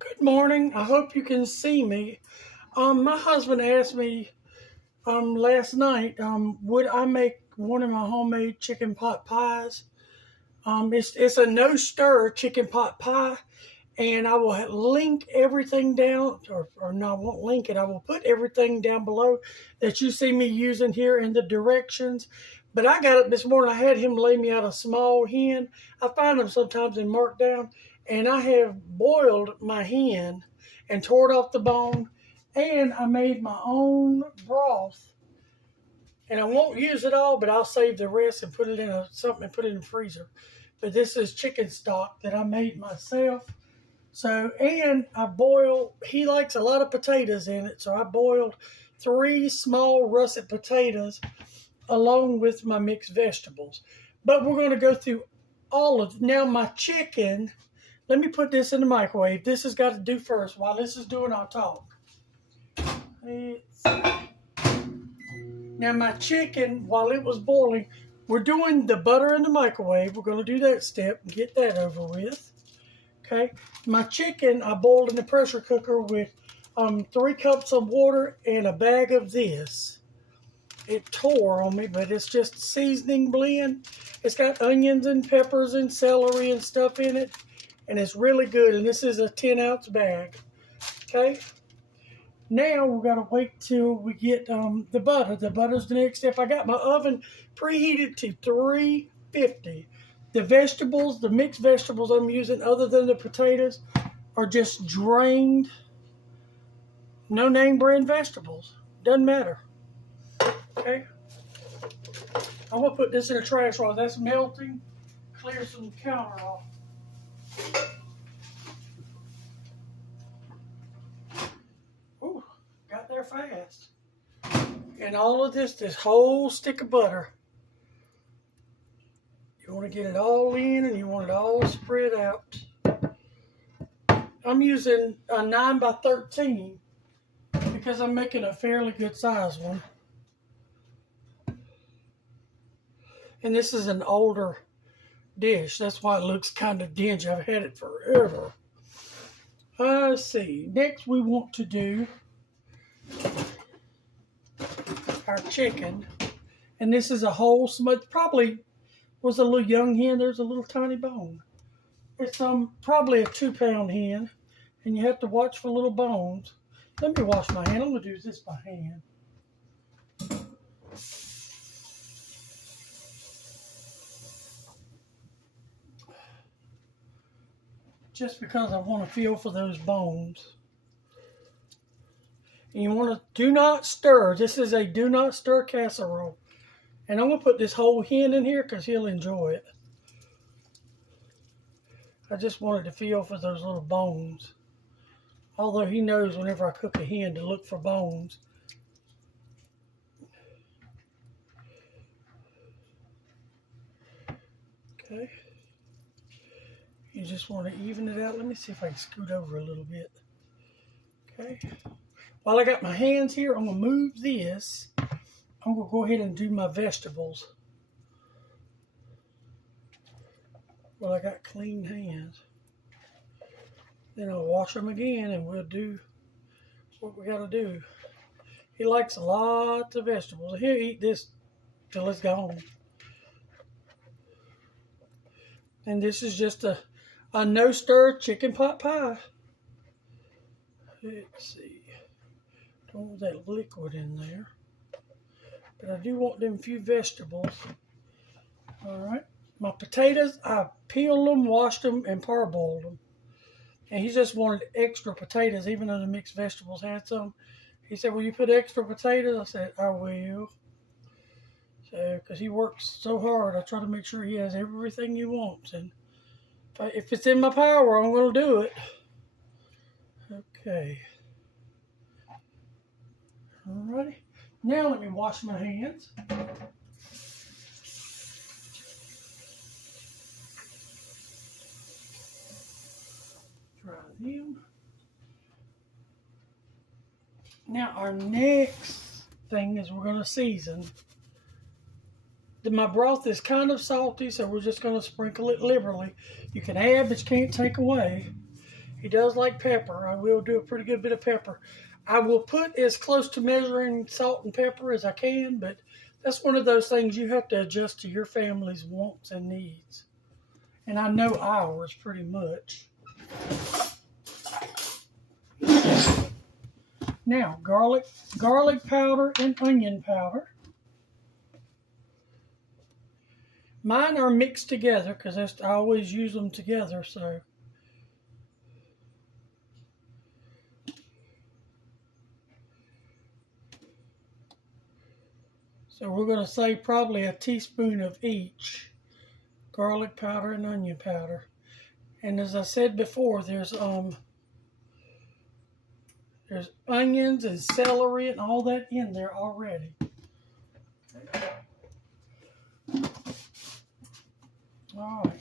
Good morning. I hope you can see me. My husband asked me last night, would I make one of my homemade chicken pot pies? It's a no stir chicken pot pie, and I will link everything down, or no, I won't link it. I will put everything down below that you see me using here in the directions. But I got it this morning. I had him lay me out a small hen. I find them sometimes in Markdown, and I have boiled my hen and tore it off the bone, and I made my own broth. And I won't use it all, but I'll save the rest and put it in something and put it in the freezer. But this is chicken stock that I made myself. So, and he likes a lot of potatoes in it. So I boiled 3 small russet potatoes along with my mixed vegetables. But we're going to go through now my chicken. Let me put this in the microwave. This has got to do first. While this is doing, I'll talk. Now my chicken, while it was boiling, we're doing the butter in the microwave. We're going to do that step and get that over with. Okay. My chicken, I boiled in the pressure cooker with 3 cups of water and a bag of this. It tore on me, but it's just seasoning blend. It's got onions and peppers and celery and stuff in it, and it's really good. And this is a 10-ounce bag. Okay. Now we're going to wait till we get the butter. The butter's the next step. I got my oven preheated to 350. The vegetables, the mixed vegetables I'm using other than the potatoes, are just drained, no name brand vegetables. Doesn't matter. Okay. I'm going to put this in a trash while that's melting. Clear some counter off. Ooh, got there fast. And all of this whole stick of butter. You want to get it all in and you want it all spread out. I'm using a 9 by 13 because I'm making a fairly good size one. And this is an older dish. That's why it looks kind of dingy. I've had it forever. Let's see. Next we want to do our chicken. And this is a whole smoked, probably was a little young hen. There's a little tiny bone. It's probably a 2-pound hen. And you have to watch for little bones. Let me wash my hand. I'm going to do this by hand. Just because I want to feel for those bones. And you want to do not stir. This is a do not stir casserole. And I'm going to put this whole hen in here because he'll enjoy it. I just wanted to feel for those little bones. Although he knows whenever I cook a hen to look for bones. Okay. You just want to even it out. Let me see if I can scoot over a little bit. Okay. While I got my hands here, I'm going to move this. I'm going to go ahead and do my vegetables. Well, I got clean hands. Then I'll wash them again and we'll do what we got to do. He likes lots of vegetables. He'll eat this till it's gone. And this is just a no-stir chicken pot pie. Let's see. Don't want that liquid in there. But I do want them few vegetables. Alright. My potatoes, I peeled them, washed them, and parboiled them. And he just wanted extra potatoes, even though the mixed vegetables had some. He said, will you put extra potatoes? I said, I will. So, because he works so hard, I try to make sure he has everything he wants. And if it's in my power, I'm going to do it. Okay. Alrighty. Now let me wash my hands. Dry them. Now our next thing is we're going to season. My broth is kind of salty, so we're just going to sprinkle it liberally. You can add, but you can't take away. He does like pepper. I will do a pretty good bit of pepper. I will put as close to measuring salt and pepper as I can, but that's one of those things you have to adjust to your family's wants and needs. And I know ours pretty much. Now, garlic powder and onion powder. Mine are mixed together because I always use them together, so. So we're going to say probably a teaspoon of each, garlic powder and onion powder. And as I said before, there's onions and celery and all that in there already. All right.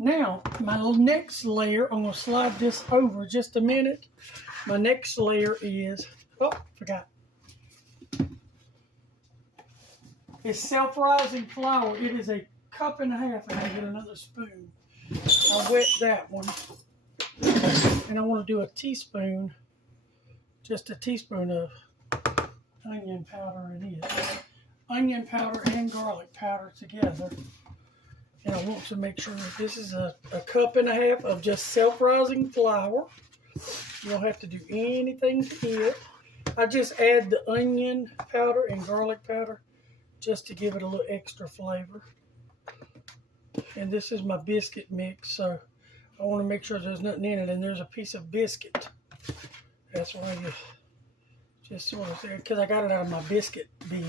Now, my next layer, I'm going to slide this over just a minute. My next layer is, forgot. It's self-rising flour. It is a cup and a half, and I get another spoon. I'll wet that one. And I want to do a teaspoon, just a teaspoon of onion powder in it. Onion powder and garlic powder together. And I want to make sure that this is a cup and a half of just self-rising flour. You don't have to do anything to it. I just add the onion powder and garlic powder just to give it a little extra flavor. And this is my biscuit mix, so I want to make sure there's nothing in it. And there's a piece of biscuit. That's why you just sort of, because I got it out of my biscuit bin.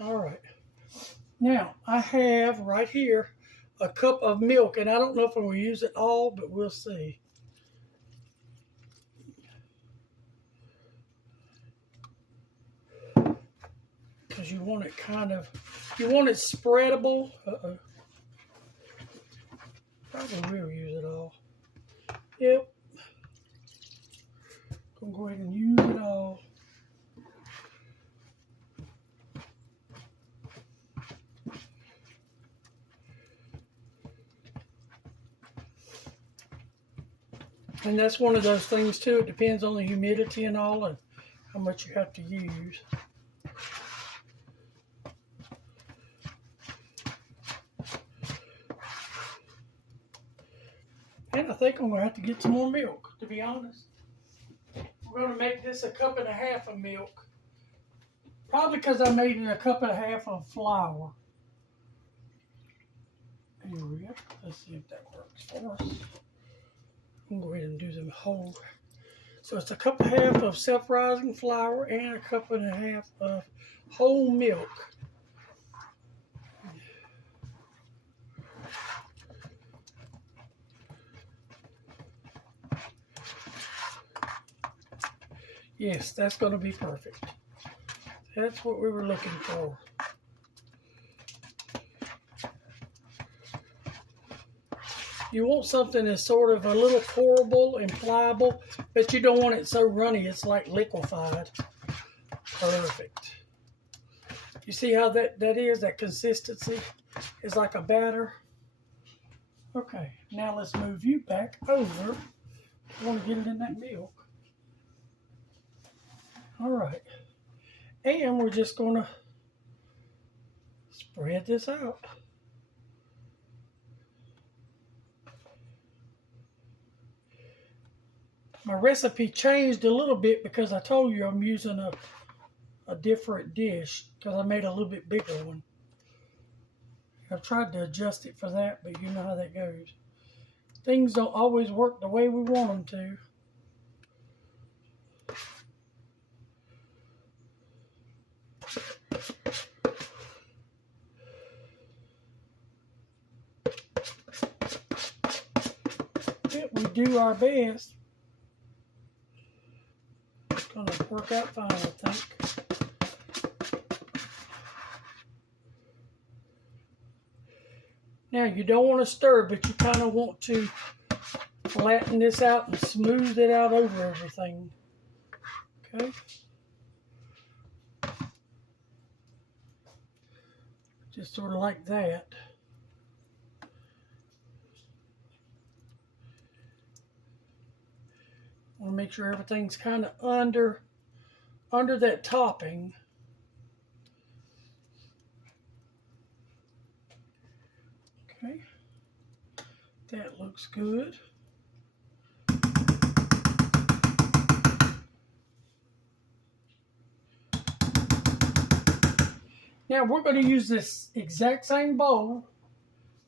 All right. Now, I have right here a cup of milk, and I don't know if I'm going to use it all, but we'll see. Because you want it you want it spreadable. Probably will use it all. Yep. Gonna go ahead and use it all. And that's one of those things too. It depends on the humidity and all, and how much you have to use. And I think I'm going to have to get some more milk, to be honest. We're going to make this a cup and a half of milk. Probably because I made it a cup and a half of flour. Here we go. Let's see if that works for us. I'm going to go ahead and do them whole. So it's a cup and a half of self-rising flour and a cup and a half of whole milk. Yes, that's going to be perfect. That's what we were looking for. You want something that's sort of a little pourable and pliable, but you don't want it so runny it's like liquefied. Perfect. You see how that is? That consistency is like a batter. Okay, now let's move you back over. I want to get it in that milk. All right, and we're just going to spread this out. My recipe changed a little bit because I told you I'm using a different dish because I made a little bit bigger one. I've tried to adjust it for that, but you know how that goes. Things don't always work the way we want them to. We do our best. It's going to work out fine, I think. Now, you don't want to stir, but you kind of want to flatten this out and smooth it out over everything. Okay? Just sort of like that. want to make sure everything's kind of under that topping. Okay, that looks good. Now we're going to use this exact same bowl.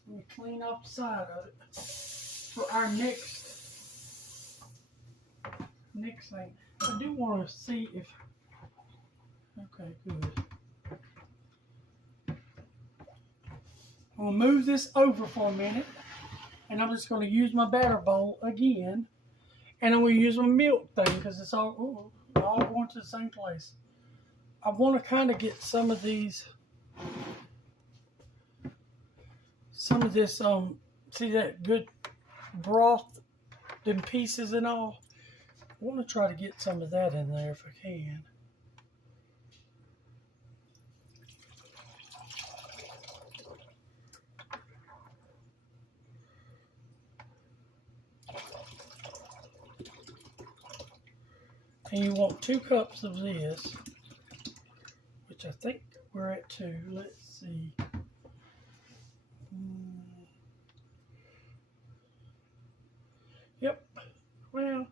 Let me clean off the side of it for our next thing. I do want to see if, okay, good. I'm going to move this over for a minute, and I'm just going to use my batter bowl again, and I'm going to use my milk thing because it's all going to the same place. I want to kind of get some of this, see that good broth, them pieces and all. I want to try to get some of that in there if I can. And you want 2 cups of this, which I think we're at 2. Let's see. Yep. Well,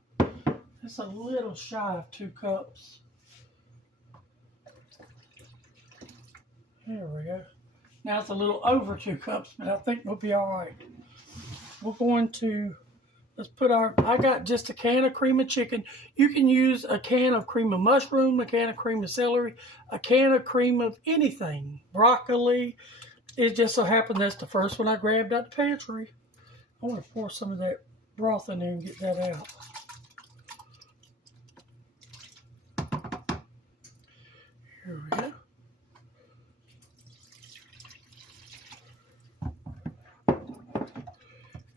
it's a little shy of 2 cups. There we go. Now it's a little over 2 cups, but I think we'll be all right. We're going to, let's put I got just a can of cream of chicken. You can use a can of cream of mushroom, a can of cream of celery, a can of cream of anything. Broccoli. It just so happened that's the first one I grabbed out the pantry. I want to pour some of that broth in there and get that out. Here we go.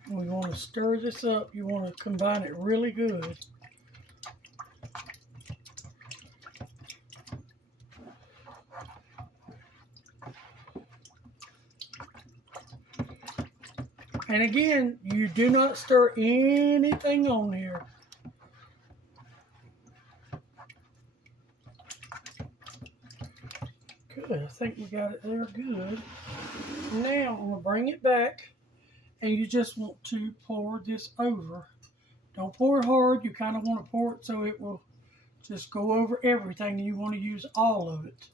We want to stir this up. You want to combine it really good. And again, you do not stir anything on here. Good, I think we got it there good. Now I'm going to bring it back, and you just want to pour this over. Don't pour it hard, you kind of want to pour it so it will just go over everything. You want to use all of it,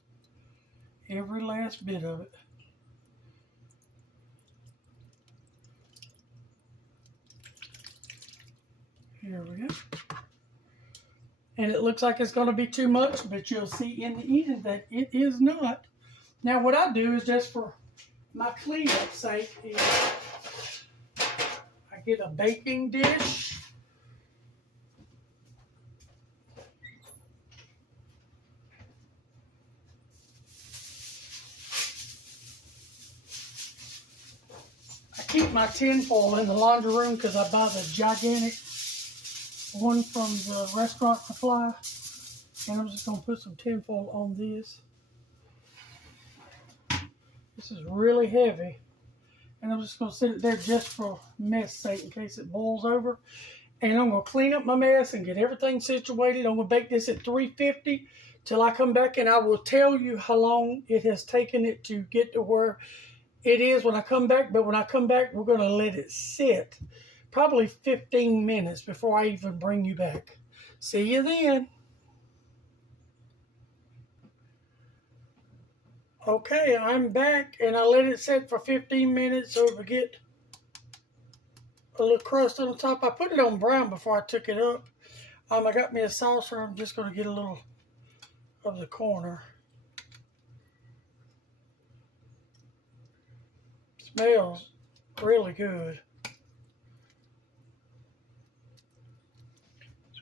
every last bit of it. Here we go. And it looks like it's going to be too much, but you'll see in the end that it is not. Now what I do is, just for my cleanup sake, is I get a baking dish. I keep my tinfoil in the laundry room because I buy the gigantic one from the restaurant supply, and I'm just going to put some tinfoil on this. This is really heavy, and I'm just going to sit it there just for mess sake in case it boils over. And I'm going to clean up my mess and get everything situated. I'm going to bake this at 350 till I come back, and I will tell you how long it has taken it to get to where it is when I come back. But when I come back, we're going to let it sit probably 15 minutes before I even bring you back. See you then. Okay, I'm back, and I let it sit for 15 minutes so it would get a little crust on the top. I put it on brown before I took it up. I got me a saucer. I'm just going to get a little of the corner. Smells really good.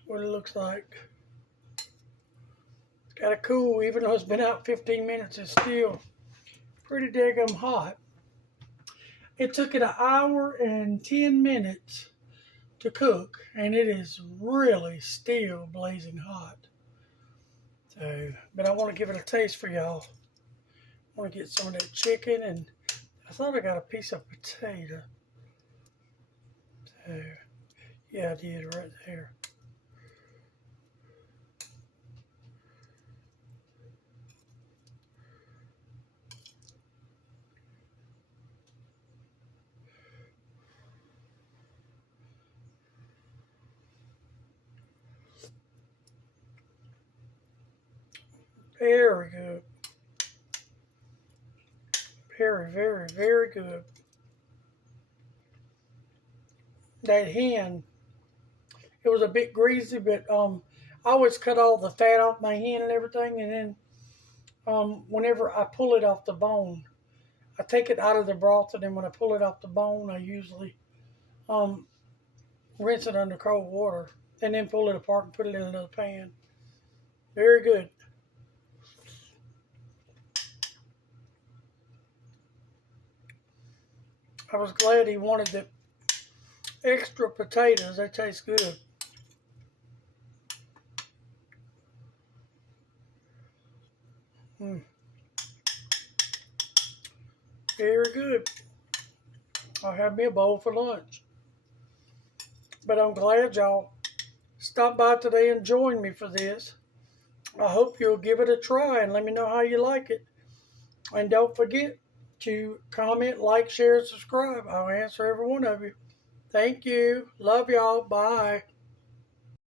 What it looks like. It's got to cool, even though it's been out 15 minutes, it's still pretty daggum hot. It took it 1 hour and 10 minutes to cook, and it is really still blazing hot. So, but I want to give it a taste for y'all. I want to get some of that chicken, and I thought I got a piece of potato. So, yeah, I did right there. Very good. Very, very, very good. That hen, it was a bit greasy, but I always cut all the fat off my hen and everything, and then whenever I pull it off the bone, I take it out of the broth, and then when I pull it off the bone, I usually um, rinse it under cold water, and then pull it apart and put it in another pan. Very good. I was glad he wanted the extra potatoes. They taste good. Mm. Very good. I'll have me a bowl for lunch. But I'm glad y'all stopped by today and joined me for this. I hope you'll give it a try and let me know how you like it. And don't forget to comment, like, share, and subscribe. I'll answer every one of you. Thank you. Love y'all. Bye.